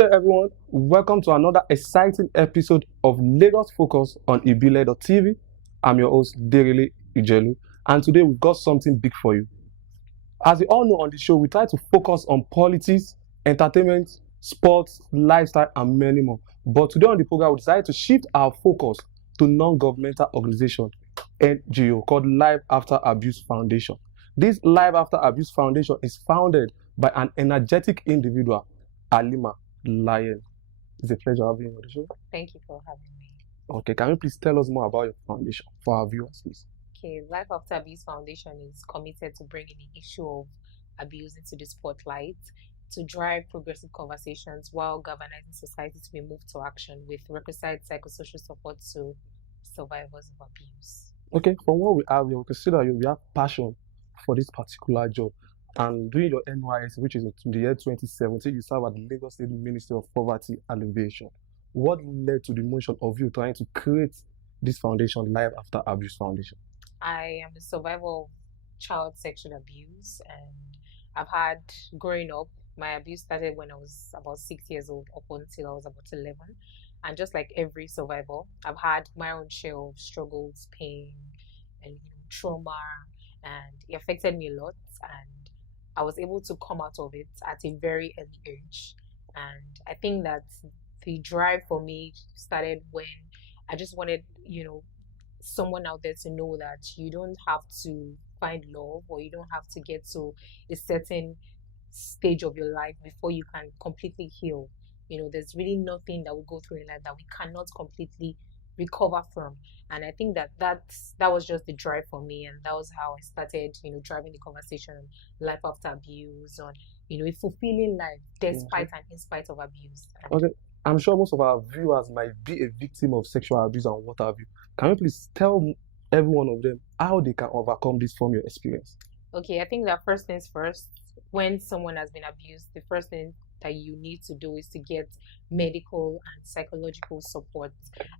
there, everyone. Welcome to another exciting episode of Lagos Focus on ibile.tv. I'm your host, Derele Ijelu, and today we've got something big for you. As you all know, on the show, we try to focus on politics, entertainment, sports, lifestyle, and many more. But today on the program, we decided to shift our focus to non-governmental organization, NGO, called Life After Abuse Foundation. This Life After Abuse Foundation is founded by an energetic individual, Alima Lion. It's a pleasure having you on the show. Thank you for having me. Okay, can you please tell us more about your foundation for our viewers, please? Okay, Life After Abuse Foundation is committed to bringing the issue of abuse into the spotlight to drive progressive conversations while galvanizing society to be moved to action with requisite psychosocial support to survivors of abuse. Okay, from what we have, we consider you have passion for this particular job. And during your NYS, which is in the year 2017, you served at the Lagos State Ministry of Poverty Alleviation. What led to the motion of you trying to create this foundation, Life After Abuse Foundation? I am a survivor of child sexual abuse, and I've had, growing up, my abuse started when I was about 6 years old up until I was about 11. And just like every survivor, I've had my own share of struggles, pain, and trauma, and it affected me a lot. And I was able to come out of it at a very early age. And I think that the drive for me started when I just wanted, someone out there to know that you don't have to find love, or you don't have to get to a certain stage of your life before you can completely heal. There's really nothing that we go through in life that we cannot completely recover from. And I think that was just the drive for me, and that was how I started, driving the conversation on life after abuse, on a fulfilling life despite and in spite of abuse. Okay, I'm sure most of our viewers might be a victim of sexual abuse and what have you. Can you please tell every one of them how they can overcome this from your experience? Okay, I think that first things first, when someone has been abused, the first thing that you need to do is to get medical and psychological support.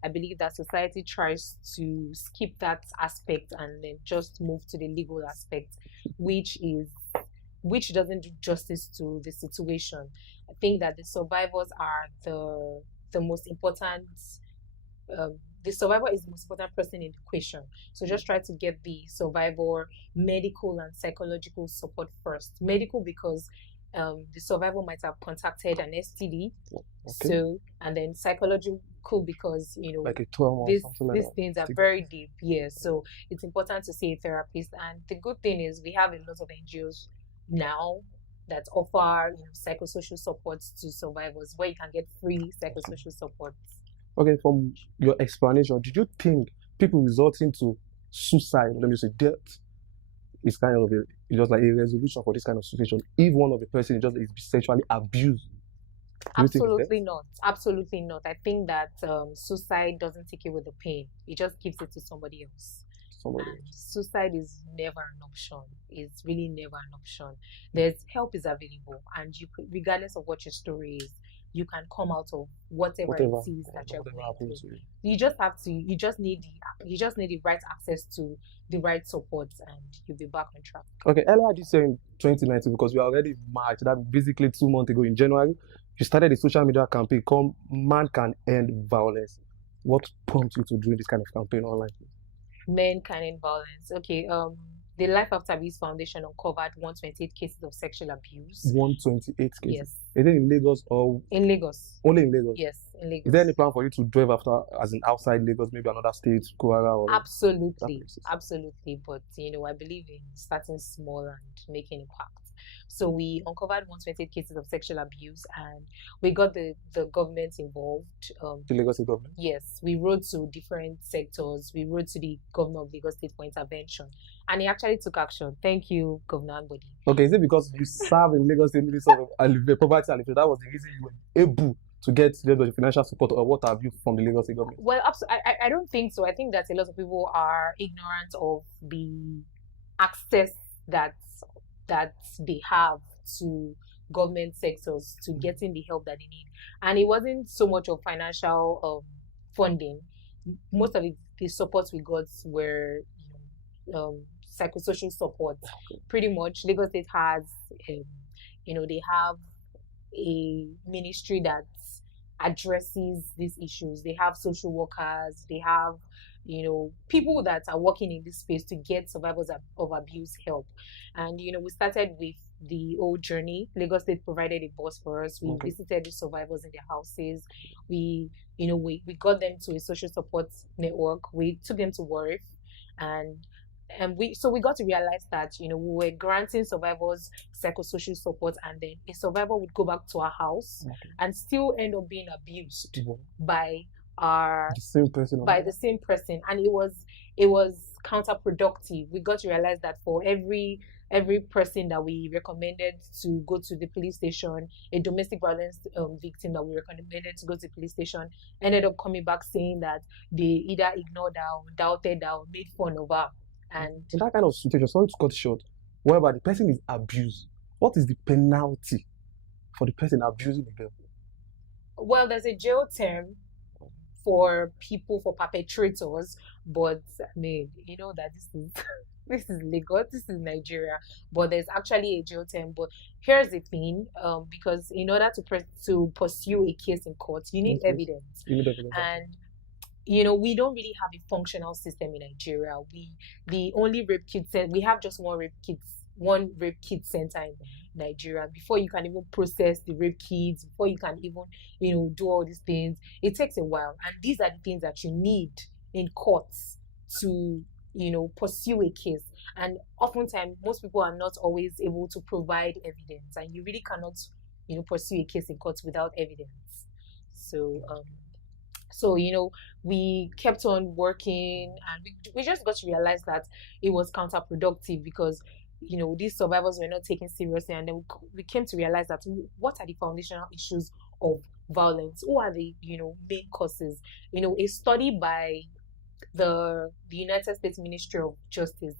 I believe that society tries to skip that aspect and then just move to the legal aspect, which doesn't do justice to the situation. I think that the survivors are the most important. The survivor is the most important person in the equation. So just try to get the survivor medical and psychological support first. Medical because the survivor might have contacted an STD. Okay. So, and then psychological because like a trauma or something like these things are very deep. Yeah. So it's important to see a therapist. And the good thing is we have a lot of NGOs now that offer psychosocial supports to survivors, where you can get free psychosocial supports. Okay, from your explanation, did you think people resorting to suicide, let me say death, is kind of just like a resolution for this kind of situation if one of the person is sexually abused? Absolutely not. Absolutely not. I think that suicide doesn't take away the pain. It just gives it to somebody else. Suicide is never an option. It's really never an option. There's help is available, and you could, regardless of what your story is, you can come out of whatever it is that you're going through. You just need the right access to the right support, and you'll be back on track. Okay, earlier this year in 2019, because we are already in March, that basically 2 months ago in January, you started a social media campaign called Man Can End Violence. What prompted you to do this kind of campaign online? Men Can End Violence. Okay, the Life After Abuse Foundation uncovered 128 cases of sexual abuse. 128 cases? Yes. Is it in Lagos or? In Lagos. Only in Lagos? Yes, in Lagos. Is there any plan for you to drive after, as in outside Lagos, maybe another state, Kwara or? Absolutely. But, I believe in starting small and making impact. So we uncovered 128 cases of sexual abuse, and we got the government involved. The Lagos State government? Yes. We wrote to different sectors. We wrote to the governor of Lagos State for intervention, and he actually took action. Thank you, Governor Angbodi. Okay, is it because you serve in Lagos State Ministry of Poverty Alleviation? That was the reason you were able to get the financial support, or what have you, from the Lagos State government? Well, I don't think so. I think that a lot of people are ignorant of the access that they have to government sectors to getting the help that they need. And it wasn't so much of financial funding. Most of the supports we got were psychosocial support. Pretty much Lagos State has they have a ministry that addresses these issues. They have social workers, they have, people that are working in this space to get survivors of abuse help. And, we started with the whole journey. Lagos State provided a bus for us. We visited the survivors in their houses. We got them to a social support network. We took them to WARIF, and we got to realize that we were granting survivors psychosocial support, and then a survivor would go back to our house and still end up being abused by the same person, and it was counterproductive. We got to realize that for every person that we recommended to go to the police station, a domestic violence victim that we recommended to go to the police station ended up coming back saying that they either ignored her or doubted her or made fun of her. And in that kind of situation, sorry to cut short, whereby the person is abused, what is the penalty for the person abusing the girl? Well, there's a jail term for perpetrators, but I mean, that this is Lagos, this is Nigeria, but there's actually a jail term. But here's the thing, because in order to pursue a case in court, you need evidence. And we don't really have a functional system in Nigeria. The only rape kit we have just one rape kit center in Nigeria. Before you can even process the rape kits, before you can even do all these things, it takes a while. And these are the things that you need in courts to pursue a case. And oftentimes most people are not always able to provide evidence, and you really cannot pursue a case in court without evidence. So we kept on working, and we just got to realize that it was counterproductive, because these survivors were not taken seriously. And then we came to realize that what are the foundational issues of violence? Who are the main causes? A study by the United States Ministry of Justice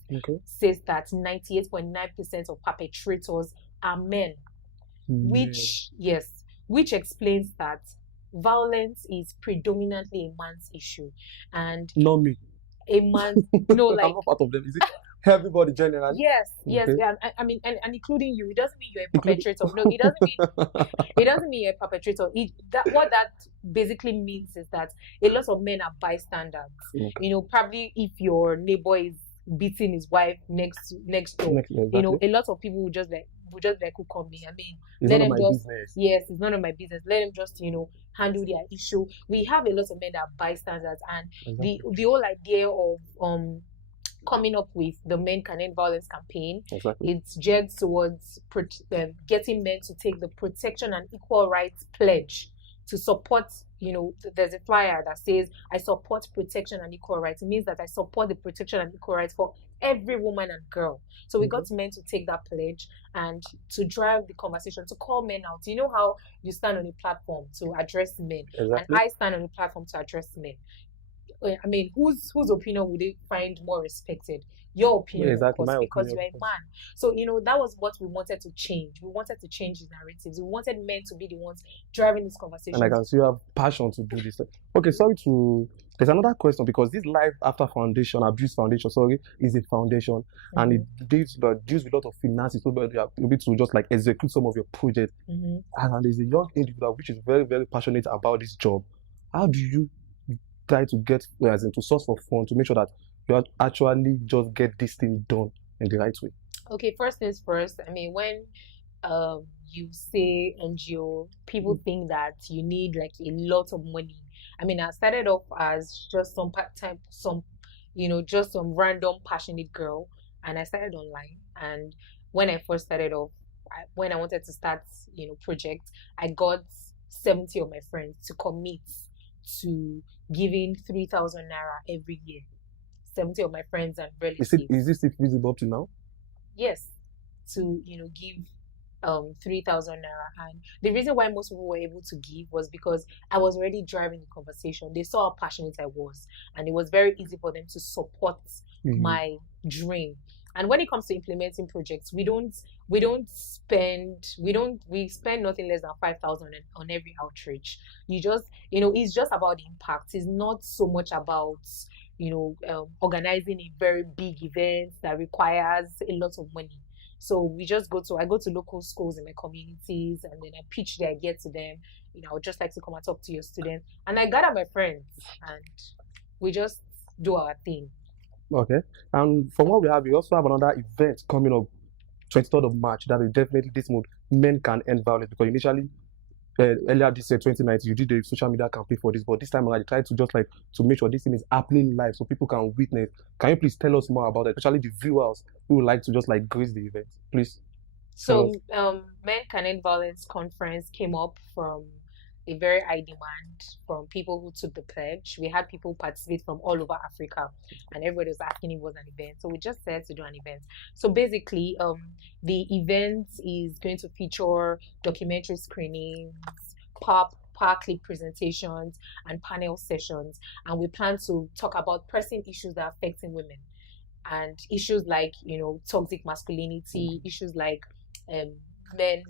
says that 98.9% of perpetrators are men, which explains that violence is predominantly a man's issue. And not me. A man, like I'm not part of them. Is it everybody generally? Yes. Yeah. I mean, and including you. It doesn't mean you're a perpetrator. No, it doesn't mean you're a perpetrator. What that basically means is that a lot of men are bystanders. Probably if your neighbor is beating his wife next door, a lot of people will just like who call me. I mean, it's none of my business. Yes, it's none of my business. Let them just handle their issue. We have a lot of men that are bystanders, and the whole idea of coming up with the Men Can End Violence campaign, it's geared towards getting men to take the Protection and Equal Rights pledge to support. There's a flyer that says, "I support protection and equal rights." It means that I support the protection and equal rights for every woman and girl. So we got men to take that pledge and to drive the conversation, to call men out. You know how you stand on a platform to address men, and I stand on a platform to address men. I mean, whose opinion would they find more respected? Your opinion, of course, because you're a man. So, that was what we wanted to change. We wanted to change the narratives. We wanted men to be the ones driving this conversation. And I can see you have passion to do this. Okay, there's another question, because this Life After Foundation, Abuse Foundation, is a foundation, and it deals with a lot of finances, so that you'll be able to just like execute some of your projects. And there's a young individual which is very, very passionate about this job. How do you try to get to source for funds to make sure that you actually just get this thing done in the right way? Okay, first things first. I mean, when you say NGO, people think that you need like a lot of money. I mean, I started off as just some part-time, just some random passionate girl, and I started online. And when I first started off, when I wanted to start, project, I got 70 of my friends to commit to giving 3,000 naira every year. 70 of my friends and relatives. Is this feasible up to now? Yes, to give 3,000 naira. And the reason why most people were able to give was because I was already driving the conversation. They saw how passionate I was, and it was very easy for them to support my dream. And when it comes to implementing projects, we spend nothing less than 5,000 on every outreach. You just, it's just about the impact. It's not so much about, organizing a very big event that requires a lot of money. So I go to local schools in my communities, and then I pitch the idea to them. I would just like to come and talk to your students, and I gather my friends, and we just do our thing. Okay. And from what we also have another event coming up 23rd of March that is definitely this month. Men can end violence, because initially earlier this year 2019 you did a social media campaign for this, but this time around you tried to just like to make sure this thing is happening live so people can witness. Can you please tell us more about it, especially the viewers who would like to just like grace the event, please? So Men Can End Violence conference came up from a very high demand from people who took the pledge. We had people participate from all over Africa, and everybody was asking if it was an event. So we just said to do an event. So basically, the event is going to feature documentary screenings, pop clip presentations, and panel sessions. And we plan to talk about pressing issues that are affecting women, and issues like toxic masculinity, issues like men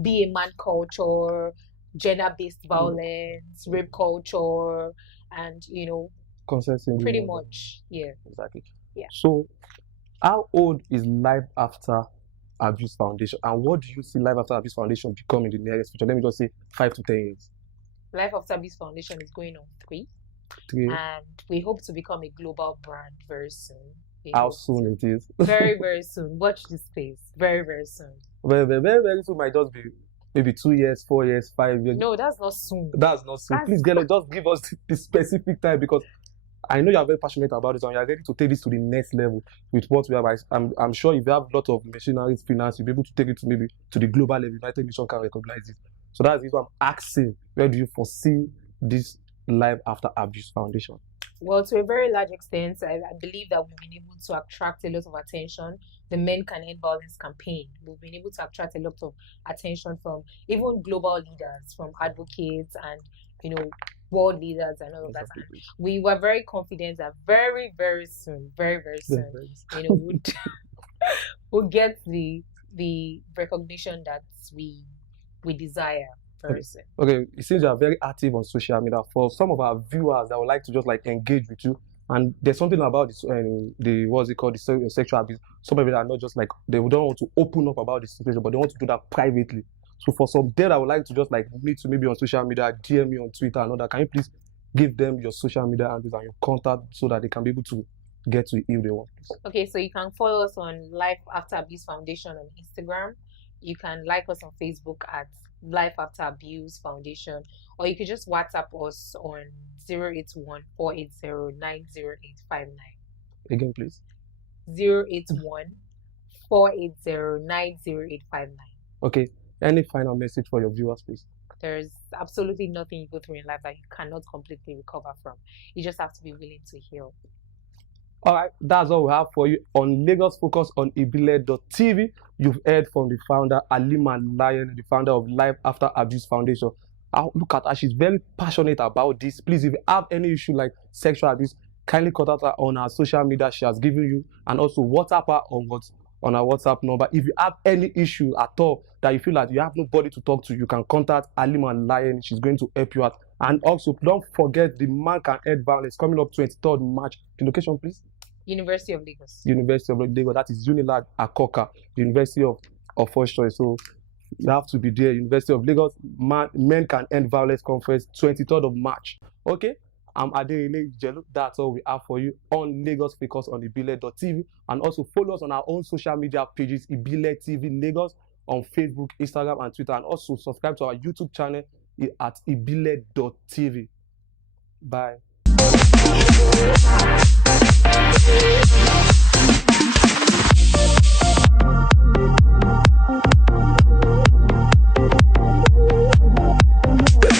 be a man culture, gender-based violence, rape culture, and Consenting pretty much, yeah. Exactly. Yeah. So how old is Life After Abuse Foundation, and what do you see Life After Abuse Foundation become in the nearest future? Let me just say 5 to 10 years. Life After Abuse Foundation is going on 3, and we hope to become a global brand very soon. How soon it is? Very, very soon. Watch this space. Very, very soon. Very, very, very, very soon might just be maybe 2 years, 4 years, 5 years. No, that's not soon. That's not soon. Please, girl, just give us the specific time, because I know you are very passionate about this and you are ready to take this to the next level with what we have. I'm sure if you have a lot of machinery, finance, you'll be able to take it to maybe to the global level. United Nations can recognize it. So that's what I'm asking. Where do you foresee this Life After Abuse Foundation? Well, to a very large extent, I believe that we've been able to attract a lot of attention. The Men Can End Violence campaign, we've been able to attract a lot of attention from even global leaders, from advocates and, world leaders and all of that. And we were very confident that very, very soon, we'll get the recognition that we desire. Person. Okay, it seems you are very active on social media. For some of our viewers that would like to just like engage with you, and there's something about this, the what's it called, the sexual abuse. Some people are not just like they don't want to open up about the situation, but they want to do that privately. So for some day, I would like to just like meet you maybe on social media, DM me on Twitter and all that. Can you please give them your social media handles and your contact so that they can be able to get to you if they want? Okay, so you can follow us on Life After Abuse Foundation on Instagram. You can like us on Facebook at Life After Abuse Foundation, or you could just WhatsApp us on 081-480-90859. Again, please. 081-480-90859. Okay. Any final message for your viewers, please? There's absolutely nothing you go through in life that you cannot completely recover from. You just have to be willing to heal. All right, that's all we have for you on Lagos Focus on ibile.tv. You've heard from the founder, Halima Lion, the founder of Life After Abuse Foundation. Look at her, she's very passionate about this. Please, if you have any issue like sexual abuse, kindly contact her on our social media she has given you, and also WhatsApp her on our WhatsApp number. If you have any issue at all that you feel like you have nobody to talk to, you can contact Halima Lion. She's going to help you out. And also, don't forget the Man Can End Violence coming up 23rd March. The location, please? University of Lagos. University of Lagos. That is Unilag Akoka, the University of First Choice. So you have to be there. University of Lagos, Men Can End Violence Conference, 23rd of March. Okay? I'm Adeyele Jelu. That's all we have for you on Lagos Focus on ibile.tv. And also follow us on our own social media pages, Ibile TV Lagos, on Facebook, Instagram, and Twitter. And also subscribe to our YouTube channel at ibile.tv. Bye.